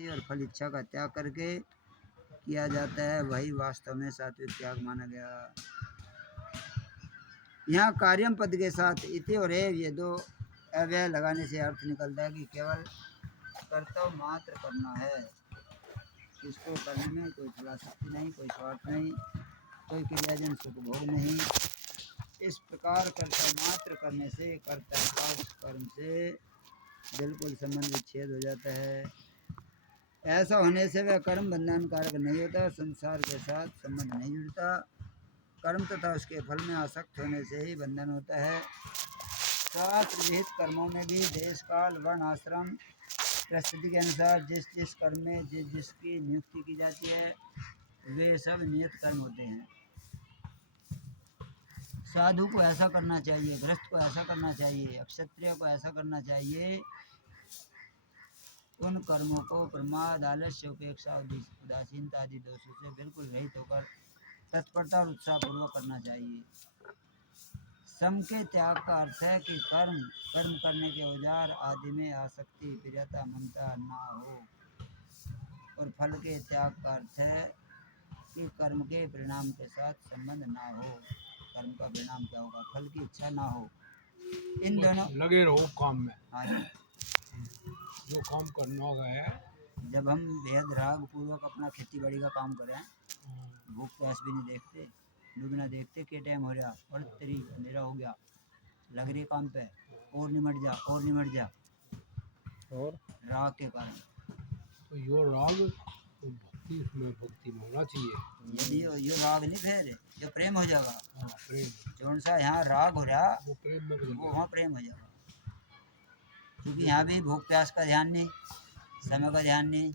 आसक्ति और फल इच्छा का त्याग करके किया जाता है, वही वास्तव में सात्विक त्याग माना गया। यहाँ कार्यम पद के साथ इति और एव ये दो अव्यय लगाने से अर्थ निकलता है कि केवल कर्तव्य मात्र करना है, इसको करने में कोई फलासक्ति नहीं, कोई स्वार्थ नहीं, कोई क्रियाजन सुख भोग नहीं। इस प्रकार कर्तव्य मात्र करने से कर्तव्य कर्म से बिल्कुल संबंध विच्छेद हो जाता है। ऐसा होने से वह कर्म बंधनकारक नहीं होता, संसार के साथ संबंध नहीं जुड़ता। कर्म तथा उसके फल में आसक्त होने से ही बंधन होता है। शास्त्र विहित कर्मों में भी देश काल वर्ण आश्रम परिस्थिति के अनुसार जिस जिस कर्म में जिसकी नियुक्ति की जाती है वे सब नियत कर्म होते हैं। साधु को ऐसा करना चाहिए, गृहस्थ को ऐसा करना चाहिए, क्षत्रिय को ऐसा करना चाहिए। उन कर्मों को प्रमाद, आलस्य, उपेक्षा, उदासीनता आदि दोषों से बिल्कुल रहित होकर तत्परता और उत्साहपूर्वक करना चाहिए। सम के त्याग का अर्थ है कि कर्म करने के औजार आदि में आसक्ति, प्रियता, ममता ना हो। और फल के त्याग का अर्थ है कि कर्म के परिणाम के साथ संबंध ना हो। कर्म का परिणाम क्या होगा, फल की इच्छा ना हो। इन दोनों लगे रहो काम में। हाँ, जो काम करना है। जब हम बेहद राग पूर्वक अपना खेती बाड़ी का काम करें, भूख प्यास भी नहीं देखते, डूबना देखते कि टाइम हो रहा और तेरी अंधेरा हो गया, लग रही काम पे, और निमट जा और निमट जा, और राग के कारण। तो यो राग तो भक्ति में होना चाहिए। यदि यो राग नहीं फिर जो प्रेम हो जाएगा। हाँ, प्रेम जौन सा यहाँ राग हो रहा वो प्रेम में वो वहाँ प्रेम हो जाएगा। क्योंकि यहाँ भी भूख प्यास का ध्यान नहीं, समय का ध्यान नहीं,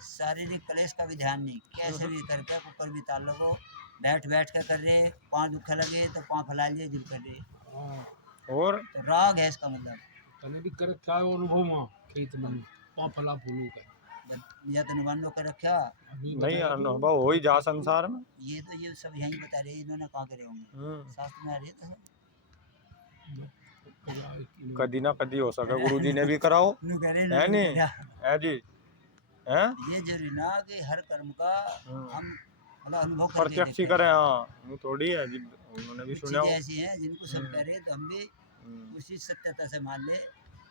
शारीरिक क्लेश का भी ध्यान नहीं। कैसे भी करके कुकर भी ताल लो, बैठ के कर रहे, पाँव दुखा लगे तो पाँव फैला लिए जुड़ कर रहे। और तो राग है इसका मतलब। तने भी कर क्या अनुभव में खेत में पाँव फला फूलू का या तो निबंधों कर रखा नहीं अनुभव हो ही जा संसार में। ये तो ये सब यही बता रहे, इन्होंने कहाँ करे होंगे, शास्त्र में आ रही है। तो कदी ना कदी हो सके गुरु जी ने भी कराओ है नहीं है जी है। ये जरूरी ना कि हर कर्म का हम मतलब अनुभव प्रत्यक्ष ही करें। हाँ थोड़ी है जी, उन्होंने भी सुना ऐसी है जिनको सब कह रहे तो हम भी उसी सत्यता से मान ले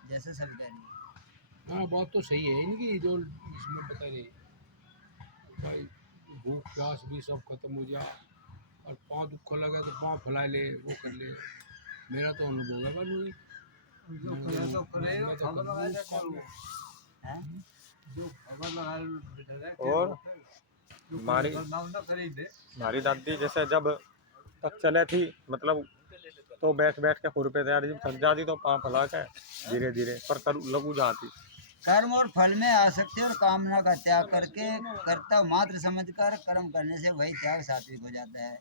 जैसे सब कह रहे हैं। हाँ बात तो सही है इनकी जो इसमें बता रही भाई, भूख प्यास भी सब खत्म हो जा और पाँव दुख लगे तो पाँव फैला ले, वो कर ले। मेरा तो अनुभव है भाई। और हमारी दादी जैसे जब तक चले थी मतलब तो बैठ के खुरपे तैयार जब थक जाती तो पाँव फैला के धीरे धीरे पर लगू जाती। कर्म और फल में आसक्ति और कामना का त्याग करके कर्तव्य मात्र समझकर कर्म करने से वही त्याग सात्विक हो जाता है।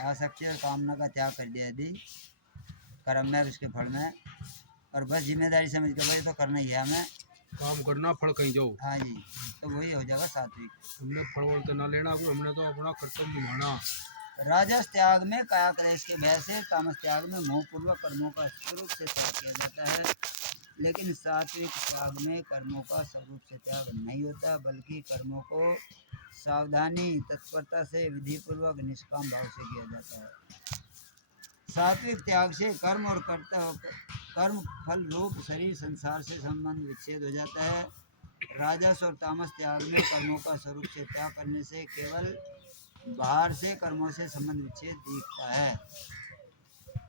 आसक्ति और कामना का त्याग कर दिया यदि कर्म में उसके फल में, और बस जिम्मेदारी समझ के भाई तो करना ही है, हमें काम करना फल कहीं जाओ। हाँ जी, तो वही हो जाएगा सात्विक। हमने फल वल तो ना लेना, हमने तो अपना कर्तव्य निभाना। राजस त्याग में काया क्लेश के भय से, तामस त्याग में मोहपूर्वक कर्मों का स्वरूप से त्याग किया जाता है। लेकिन सात्विक त्याग में कर्मों का स्वरूप से त्याग नहीं होता, बल्कि कर्मों को सावधानी तत्परता से विधिपूर्वक निष्काम भाव से किया जाता है। सात्विक त्याग से कर्म और कर्म फल रूप शरीर संसार से संबंध विच्छेद हो जाता है। राजस और तामस त्याग में कर्मों का स्वरूप से त्याग करने से केवल बाहर से कर्मों से संबंध विच्छेद दिखता है।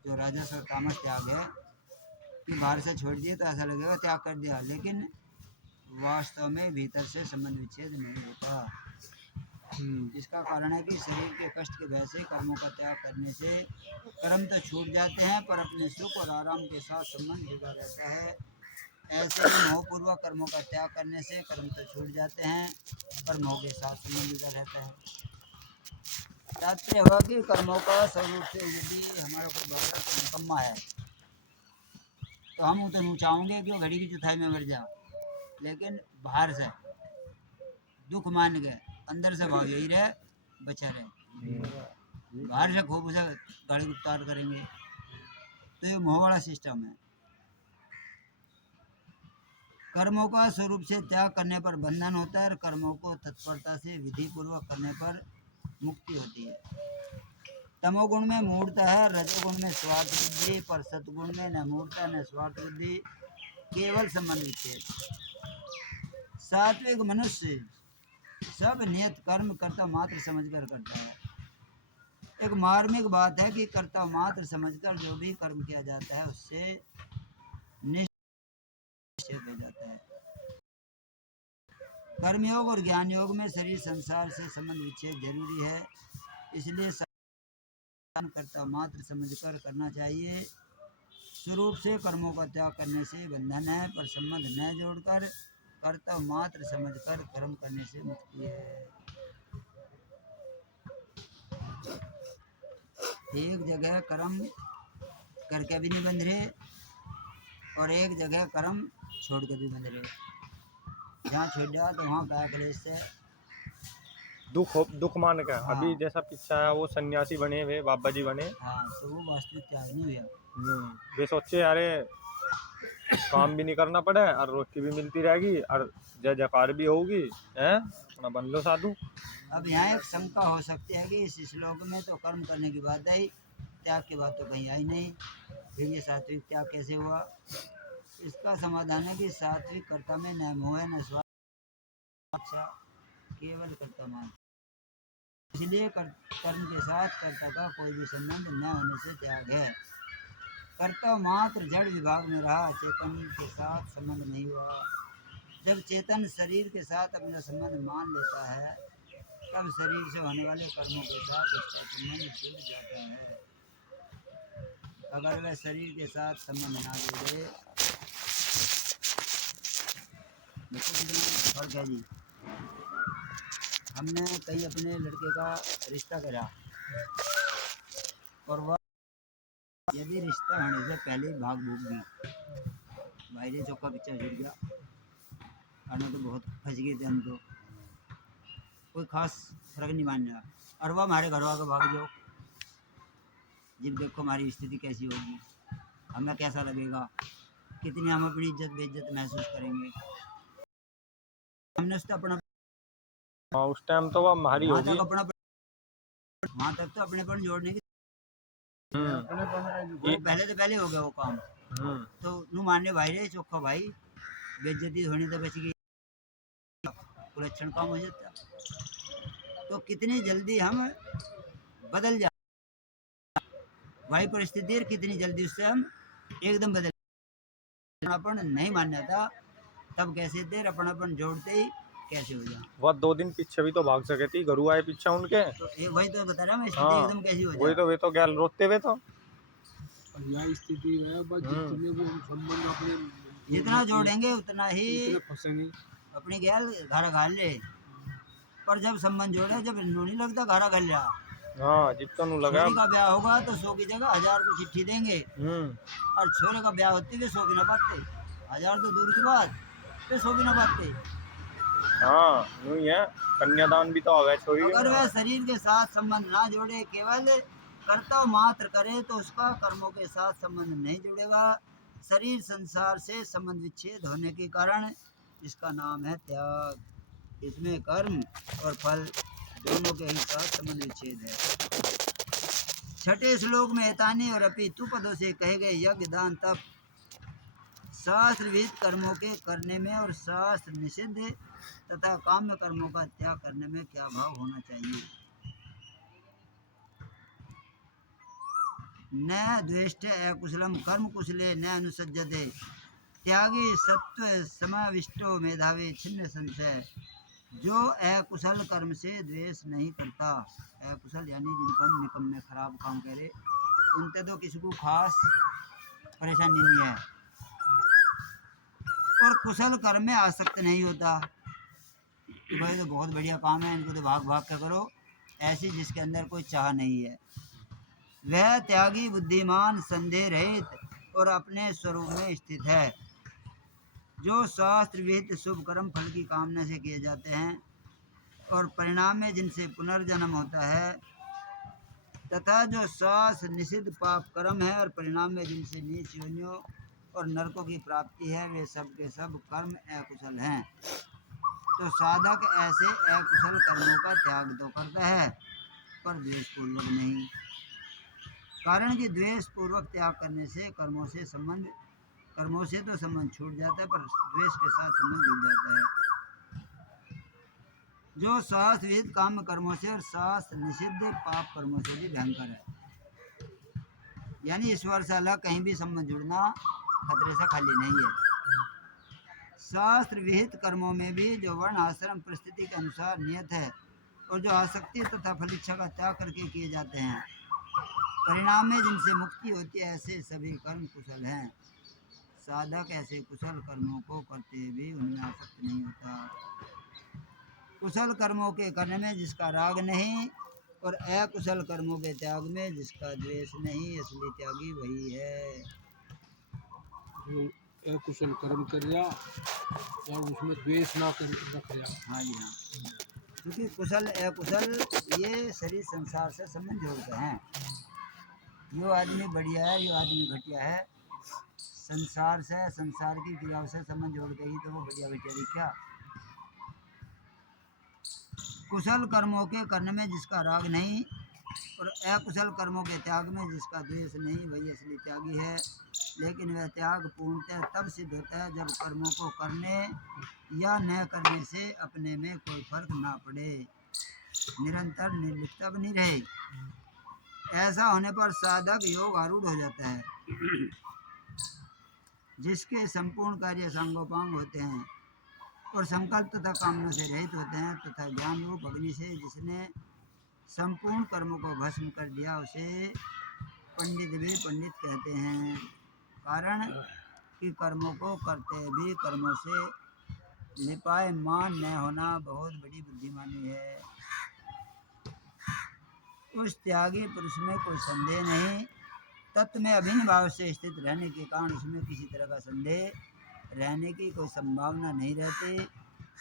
जो राजस और तामस त्याग है कि बाहर से छोड़ दिए तो ऐसा लगेगा त्याग कर दिया, लेकिन वास्तव में भीतर से संबंध विच्छेद नहीं होता। इसका कारण है कि शरीर के कष्ट के भय से कर्मों का त्याग करने से कर्म तो छूट जाते हैं पर अपने सुख और आराम के साथ संबंध जुड़ा रहता है। ऐसे ही मोहपूर्वक कर्मों का त्याग करने से कर्म तो छूट जाते हैं पर मोह के साथ संबंध जुड़ा रहता है। तात्पर्य हुआ कि कर्मों का स्वरूप से यदि हमारा कोई बड़ा तो निकम्मा है तो हम तो चाहेंगे कि वो घड़ी की चौथाई में मर जाओ, लेकिन बाहर से दुख मान के अंदर से भाव यही रहे बचा रहे। बाहर से खूब उसे गाड़ी उतार करेंगे तो ये मोह वाला सिस्टम है। कर्मों का स्वरूप से त्याग करने पर बंधन होता है और कर्मों को तत्परता से विधि पूर्वक करने पर मुक्ति होती है। तमोगुण में मूढ़ता है, रजोगुण में स्वार्थ बुद्धि, पर सतगुण में न मूढ़ता न स्वार्थ बुद्धि, केवल संबंध विच्छेद। सात्विक मनुष्य सब नियत कर्म कर्ता मात्र समझकर करता है। एक मार्मिक बात है कि कर्ता मात्र समझकर जो भी कर्म किया जाता है उससे निश्चय हो जाता है। कर्मयोग और ज्ञान योग में शरीर संसार से संबंध विच्छेद जरूरी है, इसलिए कर्ता मात्र समझकर करना चाहिए। स्वरूप से कर्मों का त्याग करने से बंधन है, पर संबंध न जोड़कर कर्ता मात्र समझकर कर्म करने से मुक्ति है। एक जगह कर्म करके भी नहीं बंध रहे और एक जगह कर्म छोड़ के भी बंध रहे। जहाँ छोड़ दिया तो वहाँ क्या क्लेश है। दुख मान का हाँ। अभी जैसा पीछा है वो सन्यासी बने हुए बाबा जी बने। हाँ, तो वो वास्तविक त्याग नहीं हुआ। वे सोचे अरे काम भी नहीं करना पड़े और रोटी भी मिलती रहेगी और जय जयकार भी होगी, है अपना बन लो साधु। अब यहाँ एक शंका हो सकती है कि इस श्लोक में तो कर्म करने की बात आई, त्याग की बात तो कहीं आई नहीं, फिर ये सात्विक त्याग कैसे हुआ। इसका समाधान है कि सात्विक कर्ता में न मोह है न स्वार्थ, केवल कर्ता मात्र। इसलिए कर्म के साथ कर्ता का कोई भी संबंध न होने से त्याग है। कर्ता मात्र जड़ विभाग में रहा, चेतन के साथ संबंध नहीं हुआ। जब चेतन शरीर के साथ अपना संबंध मान लेता है तब शरीर से होने वाले कर्मों के साथ उसका संबंध जुड़ जाता है। अगर वह शरीर के साथ संबंध ना जोड़े, देखो कितना फर्क है जी। हमने कहीं अपने लड़के का रिश्ता करा और वह यदि रिश्ता होने से पहले ही भाग भूग गई, भाई ने चौका पीछा छूट गया और मैं तो बहुत फंस गए थे। हम तो कोई खास फर्क नहीं मान रहा और वह हमारे घर वालों भाग जाओ, जब देखो हमारी स्थिति कैसी होगी, हमें कैसा लगेगा, कितनी हम अपनी इज्जत बेइज्जत महसूस करेंगे। हमने उससे अपना हाँ उस टाइम तो वो हमारी वहाँ होगी। तक अपना वहाँ तक तो अपनेपन जोड़ने की वो पहले तो पहले हो गया वो काम। तो नू मानने भाई रे चोखा भाई, बेइज्जती होनी तो बच गई, कुलक्षण काम हो जाता। तो कितनी जल्दी हम बदल जा भाई परिस्थिति, कितनी जल्दी उससे हम एकदम बदल। अपनापन नहीं मानना था तब कैसे देर अपनापन जोड़ते ही कैसे हो जाए। वह 2 दिन पीछे भी तो भाग सके थी, गुरु आए पीछे उनके। तो वही तो बता रहा मैं, स्थिति हाँ एकदम कैसी हो वही जाए। तो वे तो गैल रोते हुए तो यह स्थिति है बस, जितने भी हम संबंध अपने जितना जोड़ेंगे उतना ही उतने फंसेंगे। अपनी गैल घारा घाल ले, पर जब संबंध जोड़े जब नहीं लगता घारा घाल रहा। हाँ जितना नु लगा। छोरी का ब्याह होगा तो 100 की जगह 1000 को चिट्ठी देंगे और छोरे का ब्याह होती है 100 भी ना पाते, 1000 तो दूर की बात, तो 100 भी ना पाते। हाँ नहीं है, कन्यादान भी तो आवे छोरी। अगर वह शरीर के साथ संबंध ना जोड़े, केवल कर्तव्य मात्र करे तो उसका कर्मों के साथ संबंध नहीं जुड़ेगा। शरीर संसार से संबंध विच्छेद होने के कारण इसका नाम है त्याग। इसमें कर्म और फल दोनों के ही साथ संबंध विच्छेद है। छठे श्लोक में एतानी और अपि तु पदों से कहे गए यज्ञ दान तप शास्त्र विहित कर्मों के करने में और शास्त्र निषिद्ध तथा काम्य कर्मों का त्याग करने में क्या भाव होना चाहिए। न द्वेष्टे अकुशलम कर्म कुशले न अनुसज्जते, त्यागी सत्व समाविष्टो मेधावी छिन्न संशय। जो अकुशल कर्म से द्वेष नहीं करता, अकुशल यानी जिनको हम निकम्मे खराब काम करे, उनसे तो किसी को खास परेशानी नहीं है, और कुशल कर्म में आसक्त नहीं होता कि भाई तो बहुत बढ़िया काम है इनको तो भाग भाग के करो, ऐसी जिसके अंदर कोई चाह नहीं है। वह त्यागी बुद्धिमान संदेह रहित और अपने स्वरूप में स्थित है। जो शास्त्र विहित शुभ कर्म फल की कामना से किए जाते हैं और परिणाम में जिनसे पुनर्जन्म होता है, तथा जो शास्त्र निषिद्ध पाप कर्म है और परिणाम में जिनसे नीच योनियों और नरकों की प्राप्ति है, वे सब के सब कर्म अकुशल हैं। तो साधक ऐसे अकुशल कर्मों का त्याग तो करता है, पर द्वेषपूर्वक नहीं। कारण कि द्वेषपूर्वक त्याग करने से कर्मों से तो संबंध छूट जाता है, पर द्वेष के साथ संबंध जुड़ जाता है, जो शास्त्र विहित काम कर्मों से और शास्त्र निषिद्ध पाप कर्मों से भी भयंकर है। यानी ईश्वर से अलग कहीं भी संबंध जुड़ना खतरे से खाली नहीं है। शास्त्र विहित कर्मों में भी जो वर्ण आश्रम परिस्थिति के अनुसार नियत है और जो आसक्ति तथा फलिच्छा का त्याग करके किए जाते हैं, परिणाम में जिनसे मुक्ति होती है, ऐसे सभी कर्म कुशल हैं। साधक ऐसे कुशल कर्मों को करते भी उनमें आसक्त नहीं होता। कुशल कर्मों के करने में जिसका राग नहीं और अकुशल कर्मों के त्याग में जिसका द्वेष नहीं, असली त्यागी वही है। जो अकुशल कर्म कर जा और उसमें द्वेष ना कर रख जा। हाँ जी, हाँ। क्योंकि कुशल अकुशल ये शरीर संसार से संबंध जोड़ते हैं। जो आदमी बढ़िया है, जो आदमी घटिया है, संसार से, संसार की क्रियाओं से संबंध जोड़ के ही तो वो बढ़िया घटिया दिखा। कुशल कर्मों के करने में जिसका राग नहीं और अकुशल कर्मों के त्याग में जिसका द्वेष नहीं, वही असली त्यागी है। लेकिन वह त्याग पूर्णतः तब सिद्ध होता है जब कर्मों को करने या न करने से अपने में कोई फर्क ना पड़े, निरंतर निर्लिप्तता बनी रहे। ऐसा होने पर साधक योग आरूढ़ हो जाता है, जिसके संपूर्ण कार्य सांगोपांग होते हैं और संकल्प तथा कामना से रहित होते हैं, तथा ज्ञान रूप अग्नि से जिसने संपूर्ण कर्मों को भस्म कर दिया, उसे पंडित भी पंडित कहते हैं। कारण कि कर्मों को करते भी कर्मों से लिपायमान न होना बहुत बड़ी बुद्धिमानी है। उस त्यागी पुरुष में कोई संदेह नहीं। तत्व में अभिन्न भाव से स्थित रहने के कारण उसमें किसी तरह का संदेह रहने की कोई संभावना नहीं रहती।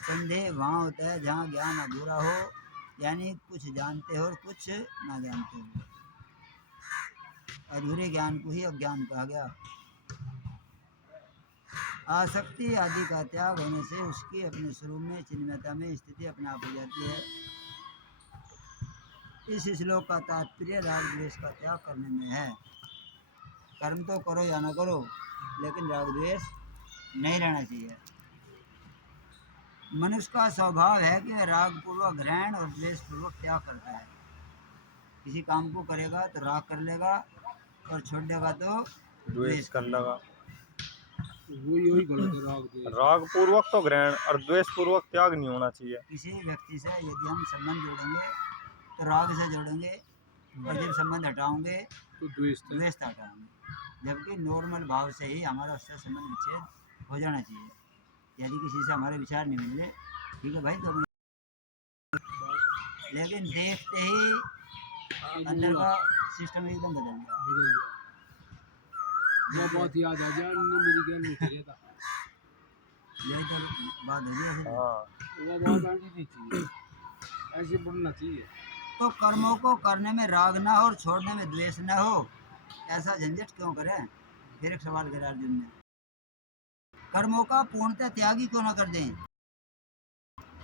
संदेह वहाँ होता है जहाँ ज्ञान अधूरा हो, यानी कुछ जानते हो और कुछ ना जानते हो। अधूरे ज्ञान को ही अज्ञान कहा गया। आसक्ति आदि का त्याग होने से उसकी अपने स्वरूप में चिन्मयता में स्थिति अपने आप हो जाती है। इस श्लोक का तात्पर्य राग द्वेष का त्याग करने में है। कर्म तो करो या ना करो, लेकिन राग द्वेष नहीं रहना चाहिए। मनुष्य का स्वभाव है कि वह राग पूर्वक ग्रहण और द्वेष पूर्वक त्याग करता है। किसी काम को करेगा तो राग कर लेगा और छोड़ देगा तो द्वेष कर लगा। वही गलत है, राग द्वेष। राग पूर्वक तो ग्रहण और द्वेष पूर्वक त्याग नहीं होना चाहिए। किसी व्यक्ति से यदि हम संबंध जोड़ेंगे तो राग से जोड़ेंगे, और जब संबंध हटाओगे तो द्वेष से हटाओगे, जबकि नॉर्मल भाव से ही हमारा उससे संबंध विच्छेद हो जाना चाहिए। यदि किसी से हमारे विचार नहीं मिले, ठीक है भाई, तो लेकिन देखते ही अंदर का सिस्टम एकदम बदल गया। वो बहुत याद आ गया, मेरी ज्ञान में किया था। यही तो बात हो गई। हाँ, वो बात आनी नहीं चाहिए, ऐसे बढ़ना चाहिए। तो कर्मों को करने में राग ना हो और छोड़ने में द्वेष ना हो, ऐसा झंझट क्यों करें? फिर एक सवाल करा अर्जुन ने, कर्मों का पूर्णतः त्यागी क्यों ना कर दें?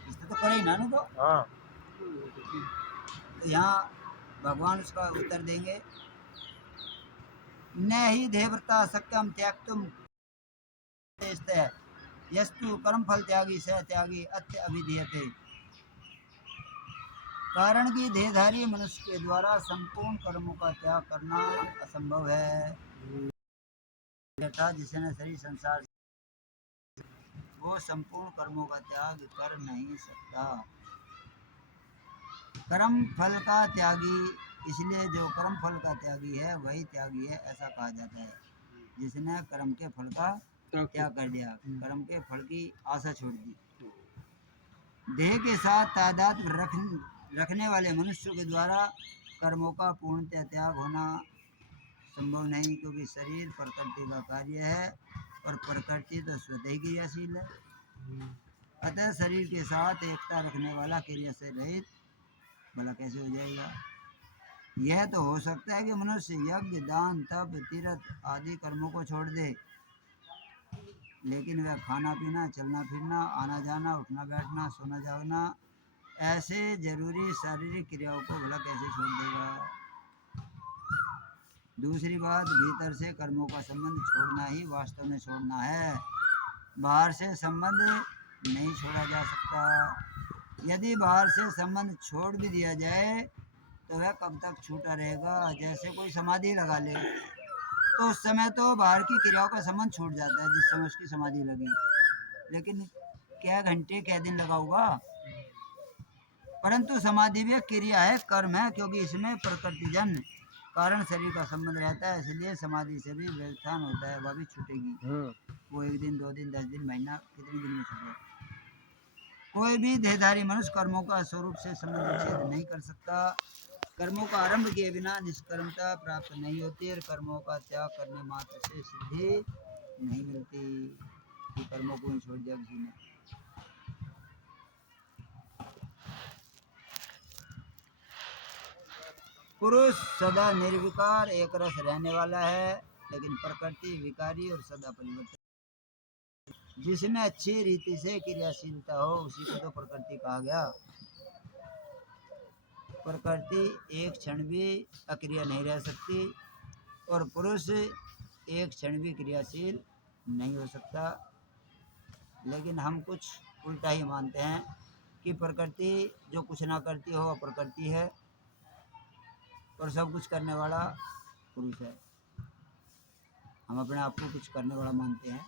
इससे तो करे ही ना तो। हाँ। तो यहाँ भगवान उसका उत्तर देंगे, न ही देवव्रता सक्यम त्याक्तुम यस्तु कर्म फल त्यागी स त्यागी अत्य अभिधीयते। कारण कि देहधारी मनुष्य के द्वारा संपूर्ण कर्मों का त्याग करना असंभव है। जिसने शरीर संसार वो संपूर्ण कर्मों का त्याग कर नहीं सकता। कर्म फल का त्यागी, इसलिए जो कर्म फल का त्यागी है वही त्यागी है, ऐसा कहा जाता है, जिसने कर्म के फल का त्याग कर दिया, कर्म के फल की आशा छोड़ दी। देह के साथ तादात्म्य रखने वाले मनुष्यों के द्वारा कर्मों का पूर्णतः त्याग होना संभव नहीं, क्योंकि शरीर प्रकृति का कार्य है और प्रकृति तो स्वतः ही क्रियाशील है। अतः शरीर के साथ एकता रखने वाला क्रिया से रहित भला कैसे हो जाएगा? यह तो हो सकता है कि मनुष्य यज्ञ, दान, तप, तीर्थ आदि कर्मों को छोड़ दे, लेकिन वह खाना पीना, चलना फिरना, आना जाना, उठना बैठना, सोना जागना, ऐसे जरूरी शारीरिक क्रियाओं को भला कैसे छोड़ देगा। दूसरी बात, भीतर से कर्मों का संबंध छोड़ना ही वास्तव में छोड़ना है, बाहर से संबंध नहीं छोड़ा जा सकता। यदि बाहर से संबंध छोड़ भी दिया जाए तो वह कब तक छूटा रहेगा। जैसे कोई समाधि लगा ले तो उस समय तो बाहर की क्रियाओं का संबंध छूट जाता है जिस समय उसकी समाधि लगी, लेकिन क्या घंटे क्या दिन लगा होगा। परंतु समाधि भी एक क्रिया है, कर्म है, क्योंकि इसमें प्रकृतिजन कारण शरीर का संबंध रहता है, इसलिए समाधि से भी व्यवधान होता है, वह भी छूटेगी। वो 1 दिन 2 दिन 10 दिन महीना कितने दिन में छूटे। कोई भी देहधारी मनुष्य कर्मों का स्वरूप से संबंध विच्छेद नहीं कर सकता। कर्मों का आरंभ किए बिना निष्कर्मता प्राप्त नहीं होती और कर्मों का त्याग करने मात्र से सिद्धि नहीं मिलती कि कर्मों को ही छोड़ दिया किसी ने। पुरुष सदा निर्विकार एक रस रहने वाला है, लेकिन प्रकृति विकारी और सदा परिवर्तन। जिसमें अच्छी रीति से क्रियाशीलता हो उसी को तो प्रकृति कहा गया। प्रकृति एक क्षण भी अक्रिय नहीं रह सकती और पुरुष एक क्षण भी क्रियाशील नहीं हो सकता। लेकिन हम कुछ उल्टा ही मानते हैं कि प्रकृति जो कुछ ना करती हो वह प्रकृति है और सब कुछ करने वाला पुरुष है। हम अपने आप को कुछ करने वाला मानते हैं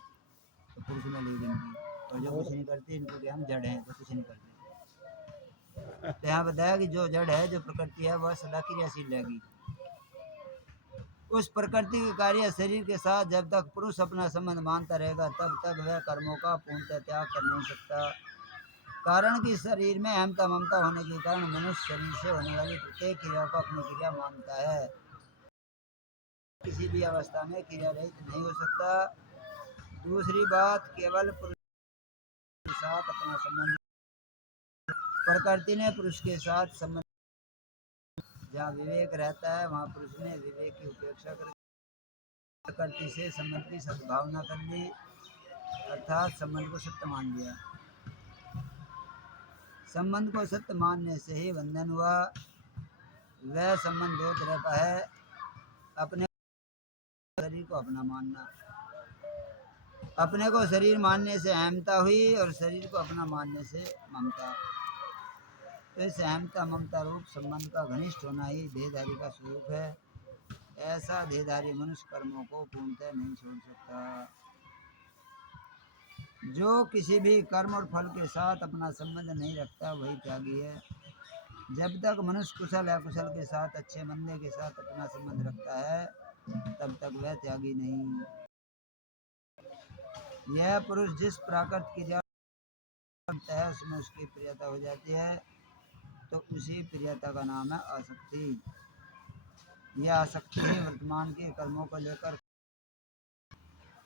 तो पुरुष में ले लेंगे, और जो कुछ नहीं करते इनको कि हम जड़ हैं तो कुछ नहीं करते। तो यहाँ बताया कि जो जड़ है, जो प्रकृति है, वह सदा क्रियाशील रहेगी। उस प्रकृति के कार्य शरीर के साथ जब तक पुरुष अपना संबंध मानता रहेगा तब तक वह कर्मों का पूर्णतः त्याग कर नहीं सकता। कारण कि शरीर में अहमता ममता होने के कारण मनुष्य शरीर से होने वाली प्रत्येक क्रिया को अपनी क्रिया मानता है। किसी भी अवस्था में क्रिया रहित नहीं हो सकता। दूसरी बात, केवल पुरुष के साथ अपना संबंध, प्रकृति ने पुरुष के साथ संबंध, जहाँ विवेक रहता है वहाँ पुरुष ने विवेक की उपेक्षा कर प्रकृति से संबंध की सद्भावना कर ली, अर्थात संबंध को सत्य मान लिया। संबंध को सत्य मानने से ही बंधन हुआ। वह संबंध दो तरह का है, अपने शरीर को अपना मानना। अपने को शरीर मानने से अहमता हुई और शरीर को अपना मानने से ममता। तो इस अहमता ममता रूप संबंध का घनिष्ठ होना ही देहधारी का स्वरूप है। ऐसा देहधारी मनुष्य कर्मों को पूर्णतः नहीं छोड़ सकता। जो किसी भी कर्म और फल के साथ अपना संबंध नहीं रखता वही त्यागी है। जब तक मनुष्य कुशल अकुशल के साथ, अच्छे मंदे के साथ अपना संबंध रखता है तब तक वह त्यागी नहीं। यह पुरुष जिस प्राकृत क्रिया करता है उसमें उसकी प्रियता हो जाती है, तो उसी प्रियता का नाम है आसक्ति। यह आसक्ति ही वर्तमान के कर्मों को लेकर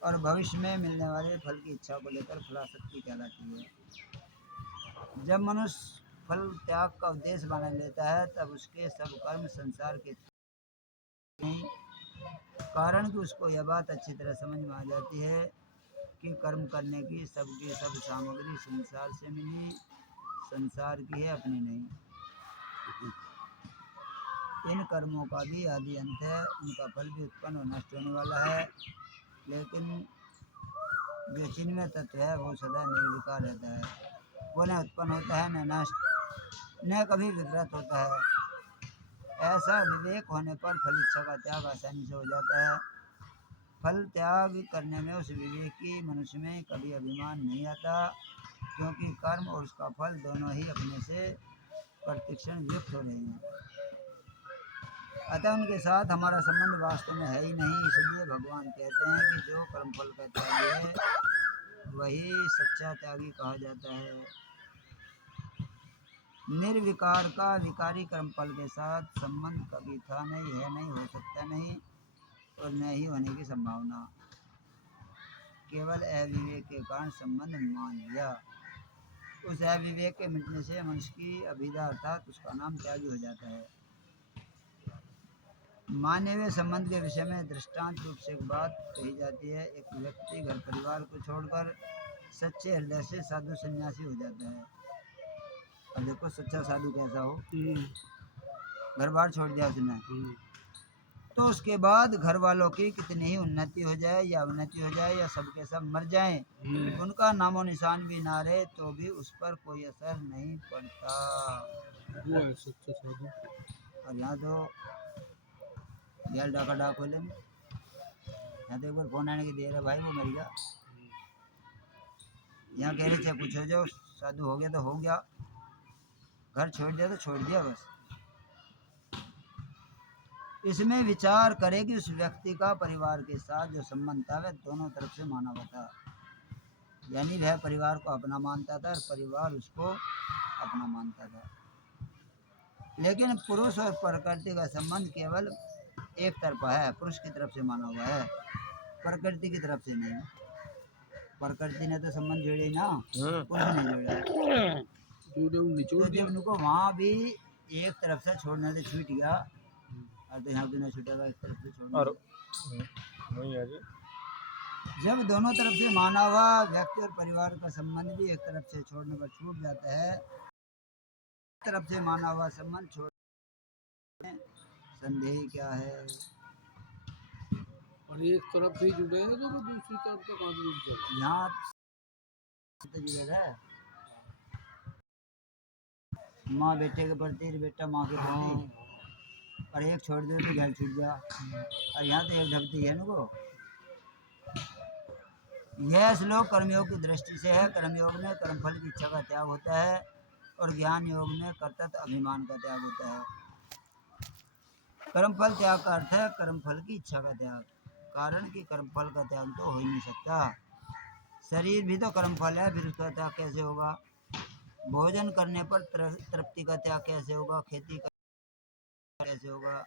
और भविष्य में मिलने वाले फल की इच्छा को लेकर फलासक्ति कहलाती है। जब मनुष्य फल त्याग का उद्देश्य बना लेता है तब उसके सब कर्म संसार के कारण कि उसको यह बात अच्छी तरह समझ में आ जाती है कि कर्म करने की सब सामग्री संसार से मिली, संसार की है, अपनी नहीं। इन कर्मों का भी आदि अंत है, उनका फल भी उत्पन्न और नष्ट होने वाला है, लेकिन जो चिन्मय तत्व है वो सदा निर्विकार रहता है। वो न उत्पन्न होता है न नष्ट, न कभी विकृत होता है। ऐसा विवेक होने पर फल इच्छा का त्याग आसानी से हो जाता है। फल त्याग करने में उस विवेकी मनुष्य में कभी अभिमान नहीं आता, क्योंकि कर्म और उसका फल दोनों ही अपने से प्रतिक्षण युक्त हो रहे हैं। अतः उनके साथ हमारा संबंध वास्तव में है ही नहीं। इसलिए भगवान कहते हैं कि जो कर्मफल का त्यागी है वही सच्चा त्यागी कहा जाता है। निर्विकार का विकारी कर्मफल के साथ संबंध कभी था नहीं, है नहीं, हो सकता नहीं और न ही होने की संभावना। केवल अविवेक के कारण संबंध मान लिया। उस अविवेक के मिटने से मनुष्य की अभिधा अर्थात उसका नाम त्यागी हो जाता है। माने हुए संबंध के विषय में दृष्टांत रूप से एक बात कही जाती है। एक व्यक्ति घर परिवार को छोड़कर सच्चे हृदय से साधु सन्यासी हो जाता है। अब देखो सच्चा साधु कैसा हो, घर बार छोड़ दिया उसने, तो उसके बाद घर वालों की कितनी ही उन्नति हो जाए या अवनति हो जाए या सबके सब मर जाएं, उनका नामो निशान भी ना रहे तो भी उस पर कोई असर नहीं पड़ता। वो है सच्चा साधु। और यहाँ तो गैल डाका डाक खोले, यहाँ तो एक बार फोन आने की देर है भाई, वो मर गया। यहाँ कह रहे थे पूछो जो साधु हो गया तो हो गया, घर छोड़ दिया तो छोड़ दिया बस। इसमें विचार करें कि उस व्यक्ति का परिवार के साथ जो संबंध था वह दोनों तरफ से माना हुआ था, यानी वह परिवार को अपना मानता था और परिवार उसको अपना मानता था। लेकिन पुरुष और प्रकृति का संबंध केवल एक तरफा है, पुरुष की तरफ से माना हुआ है, प्रकृति की तरफ से नहीं। प्रकृति ने तो संबंध जोड़े ना, पुरुष ने जोड़ा। तो जब उनको वहाँ भी एक तरफ से छोड़ने से छूट गया, और तो यहाँ भी ना छूटेगा एक तरफ से छोड़ने और से। वही है जी। जब दोनों तरफ से माना हुआ व्यक्ति और परिवार का संबंध भी एक तरफ से छोड़ने पर छूट जाता है, एक तरफ से माना हुआ संबंध छोड़ने में संदेह क्या है। और एक तरफ से ही जुड़े हैं तो दूसरी तरफ तक कहाँ जुड़ जाए। यहाँ तो जुड़े है, माँ बेटे के प्रति, बेटा माँ के प्रति, और एक छोड़ दे तो घर छूट गया। और यहाँ तो एक ढकती है ना को। यह श्लोक कर्मयोग की दृष्टि से है। कर्मयोग में कर्मफल की इच्छा का त्याग होता है और ज्ञान योग में कर्तव्य अभिमान का त्याग होता है। कर्मफल त्याग का अर्थ है कर्मफल की इच्छा का त्याग, कारण कि कर्मफल का त्याग तो हो ही नहीं सकता। शरीर भी तो कर्मफल है, फिर उसका त्याग कैसे होगा। भोजन करने पर तृप्ति का त्याग कैसे होगा, खेती का कैसे होगा।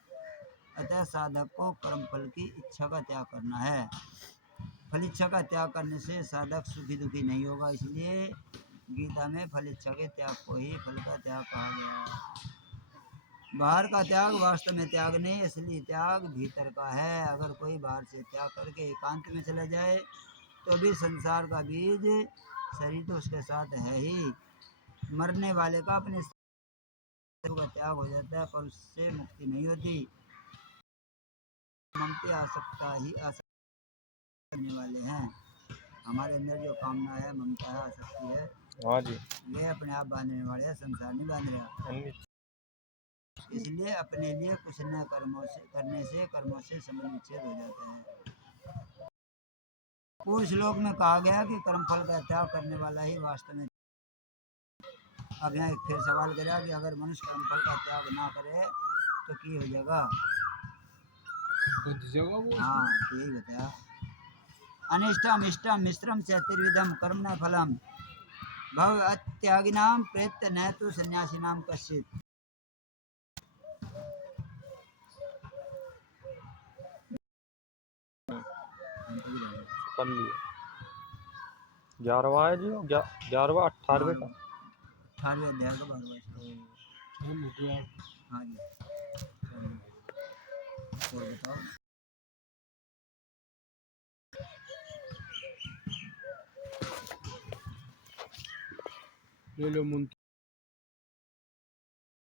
अतः साधक को कर्मफल की इच्छा का त्याग करना है। फल इच्छा का त्याग करने से साधक सुखी दुखी नहीं होगा, इसलिए गीता में फल इच्छा के त्याग को ही फल का त्याग कहा गया है। बाहर का त्याग वास्तव में त्याग नहीं, असली त्याग भीतर का है। अगर कोई बाहर से त्याग करके एकांत में चला जाए तो भी संसार का बीज शरीर तो उसके साथ है ही। मरने वाले का अपने शरीर का त्याग हो जाता है पर उससे मुक्ति नहीं होती। ममते आसक्ता ही आसक्ति करने वाले हैं। हमारे अंदर जो कामना है, ममता है, आसक्ति है, हाँ जी, वे अपने आप बांधने वाले हैं, संसार नहीं बांध रहा। इसलिए अपने लिए कुछ न करने से कर्मों से संबंध विच्छेद हो जाता है। पूर्व श्लोक में कहा गया कि कर्मफल का त्याग करने वाला ही वास्तव में। अब यहाँ एक फिर सवाल करा कि अगर मनुष्य कर्मफल का त्याग ना करे तो की हो जाएगा। हाँ यही बताया। अनिष्टम इष्टम मिश्रम चतुर्विधम कर्म न फलम भव त्यागिनाम प्रेत्य न तो सन्यासिनाम कश्चित। कर लिए 11वां है जी, 11वां 18वें का 18वें अध्याय का 12वां। हाँ जी, और बताओ। ले लो मुंतु।